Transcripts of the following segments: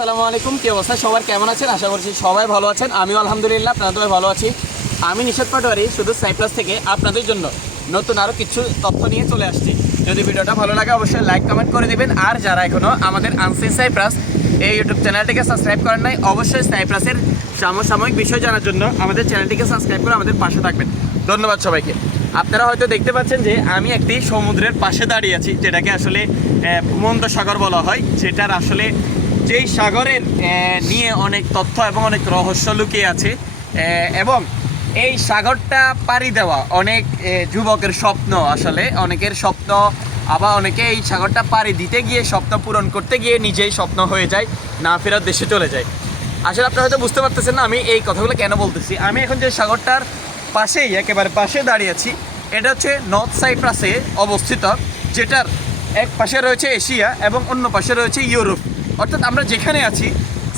আসসালামু আলাইকুম, কি অবস্থা? সবার কেমন আছেন? আশা করছি সবাই ভালো আছেন। আমিও আলহামদুলিল্লাহ আপনাদের ভালো আছি। আমি নিষেধ পাটোয়ারি, শুধু সাইপ্রাস থেকে আপনাদের জন্য নতুন আরও কিছু তথ্য নিয়ে চলে আসছি। যদি ভিডিওটা ভালো লাগে, অবশ্যই লাইক কমেন্ট করে দিবেন। আর যারা এখনও আমাদের আনসিন সাইপ্রাস এই ইউটিউব চ্যানেলটিকে সাবস্ক্রাইব করেন নাই, অবশ্যই সাইপ্রাসের সমসাময়িক বিষয় জানার জন্য আমাদের চ্যানেলটিকে সাবস্ক্রাইব করে আমাদের পাশে থাকবেন। ধন্যবাদ সবাইকে। আপনারা হয়তো দেখতে পাচ্ছেন যে আমি একটি সমুদ্রের পাশে দাঁড়িয়ে আছি, যেটাকে আসলে ভূমন্ত সাগর বলা হয়। সেটার আসলে যেই সাগরের নিয়ে অনেক তথ্য এবং অনেক রহস্য লুকিয়ে আছে এবং এই সাগরটা পাড়ি দেওয়া অনেক যুবকের স্বপ্ন আসলে, অনেকের স্বপ্ন, আবার অনেকে এই সাগরটা পাড়ি দিতে গিয়ে স্বপ্ন পূরণ করতে গিয়ে নিজেই স্বপ্ন হয়ে যায়, না ফেরার দেশে চলে যায়। আসলে আপনারা হয়তো বুঝতে পারতেছেন না, আমি এই কথাগুলো কেন বলতেছি? আমি এখন যে সাগরটার পাশেই, একেবারে পাশে দাঁড়িয়ে আছি, এটা হচ্ছে নর্থ সাইপ্রাসে অবস্থিত, যেটার এক পাশে রয়েছে এশিয়া এবং অন্য পাশে রয়েছে ইউরোপ। অর্থাৎ আমরা যেখানে আছি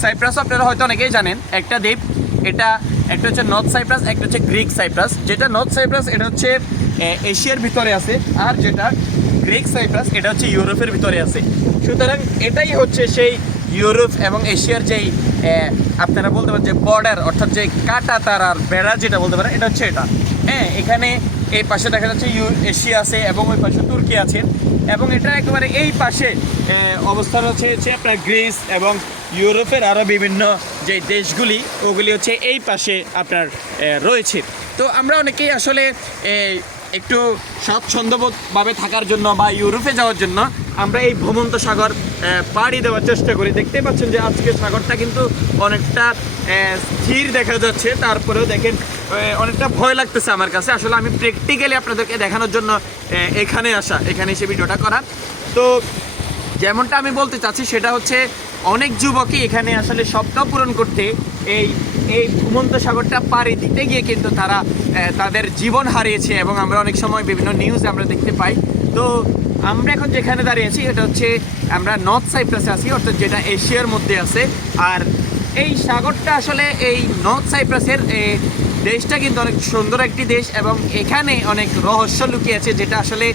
সাইপ্রাস আপনারা হয়তো অনেকেই জানেন, একটা দ্বীপ, এটা একটা হচ্ছে নর্থ সাইপ্রাস একটা হচ্ছে গ্রিক সাইপ্রাস যেটা নর্থ সাইপ্রাস এটা হচ্ছে এশিয়ার ভিতরে আছে, আর যেটা গ্রিক সাইপ্রাস এটা হচ্ছে ইউরোপের ভিতরে আছে। সুতরাং এটাই হচ্ছে সেই ইউরোপ এবং এশিয়ার যেই আপনারা বলতে পারেন যে বর্ডার অর্থাৎ যে কাটা তারার বেড়া যেটা বলতে পারেন, এটা হচ্ছে এটা। হ্যাঁ এখানে এই পাশে দেখা যাচ্ছে ইউ এশিয়া আছে এবং ওই পাশে তুর্কি আছে। এবং এটা একেবারে এই পাশে অবস্থান হচ্ছে হচ্ছে আপনার গ্রিস এবং ইউরোপের আরও বিভিন্ন যে দেশগুলি, ওগুলি হচ্ছে এই পাশে আপনার রয়েছে। তো আমরা অনেকেই আসলে একটু স্বচ্ছন্দবোধভাবে থাকার জন্য বা ইউরোপে যাওয়ার জন্য আমরা এই ভ্রমন্ত সাগর পাড়ি দেওয়ার চেষ্টা করি। দেখতেই পাচ্ছেন যে আজকে সাগরটা কিন্তু অনেকটা স্থির দেখা যাচ্ছে। তারপরেও দেখেন অনেকটা ভয় লাগতেছে আমার কাছে। আসলে আমি প্র্যাকটিক্যালি আপনাদেরকে দেখানোর জন্য এখানে আসা, এখানে এসে ভিডিওটা করা। তো যেমনটা আমি বলতে চাচ্ছি, সেটা হচ্ছে অনেক যুবকই এখানে আসলে স্বপ্ন পূরণ করতে এই এই ভূমন্ত সাগরটা পাড়ি দিতে গিয়ে কিন্তু তারা তাদের জীবন হারিয়েছে। এবং আমরা অনেক সময় বিভিন্ন নিউজ আমরা দেখতে পাই। তো আমরা এখন যেখানে দাঁড়িয়েছি এটা হচ্ছে আমরা নর্থ সাইপ্রাসে আছি, অর্থাৎ যেটা এশিয়ার মধ্যে আছে। আর এই সাগরটা আসলে এই নর্থ সাইপ্রাসের দেশটা কিন্তু অনেক সুন্দর একটি দেশ এবং এখানে অনেক রহস্য লুকিয়ে আছে, যেটা আসলে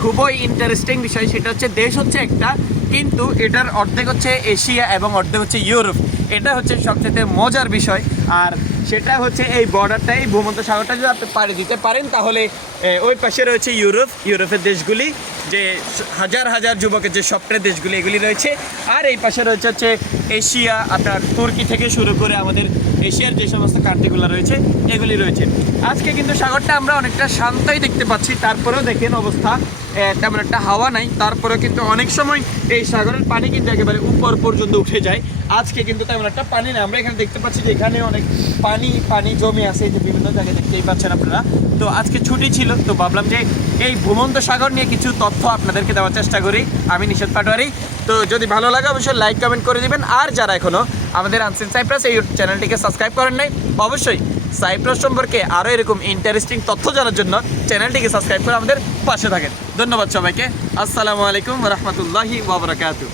খুবই ইন্টারেস্টিং বিষয়। সেটা হচ্ছে দেশ হচ্ছে একটা, কিন্তু এটার অর্ধেক হচ্ছে এশিয়া এবং অর্ধেক হচ্ছে ইউরোপ। এটা হচ্ছে সবচেয়ে মজার বিষয়। আর সেটা হচ্ছে এই বর্ডারটা এই ভূমন্ত সাগরটা যদি আপনি পাড়ি দিতে পারেন, তাহলে ওই পাশে রয়েছে ইউরোপ, ইউরোপের দেশগুলি, যে হাজার হাজার যুবকের যে স্বপ্নের দেশগুলি, এগুলি রয়েছে। আর এই পাশে রয়েছে হচ্ছে এশিয়া, আপনার তুর্কি থেকে শুরু করে আমাদের এশিয়ার যে সমস্ত কান্ট্রিগুলো রয়েছে, এগুলি রয়েছে। আজকে কিন্তু সাগরটা আমরা অনেকটা শান্তই দেখতে পাচ্ছি, তারপরেও দেখেন অবস্থা তেমন একটা হাওয়া নাই, তারপরেও কিন্তু অনেক সময় এই সাগরের পানি কিন্তু একেবারে উপর পর্যন্ত উঠে যায়। আজকে কিন্তু তেমন একটা পানি নেই। আমরা এখানে দেখতে পাচ্ছি যে এখানে অনেক পানি পানি জমে আছে যে বিভিন্ন জায়গায় দেখতেই পাচ্ছেন আপনারা। তো আজকে ছুটি ছিল, তো ভাবলাম যে এই ভূমন্ত সাগর নিয়ে কিছু তথ্য আপনাদেরকে দেওয়ার চেষ্টা করি। আমি নিষেধ পাটোয়ারি। তো যদি ভালো লাগে, অবশ্যই লাইক কমেন্ট করে দিবেন। আর যারা এখনও আমাদের আনসিন সাইপ্রাস এই চ্যানেলটিকে সাবস্ক্রাইব করেন নাই, অবশ্যই সাইপ্রাস সম্পর্কে আরও এরকম ইন্টারেস্টিং তথ্য জানার জন্য চ্যানেলটিকে সাবস্ক্রাইব করে আমাদের পাশে থাকেন। ধন্যবাদ সবাইকে। আসসালামু আলাইকুম রহমতুল্লাহি ওবরাকাতু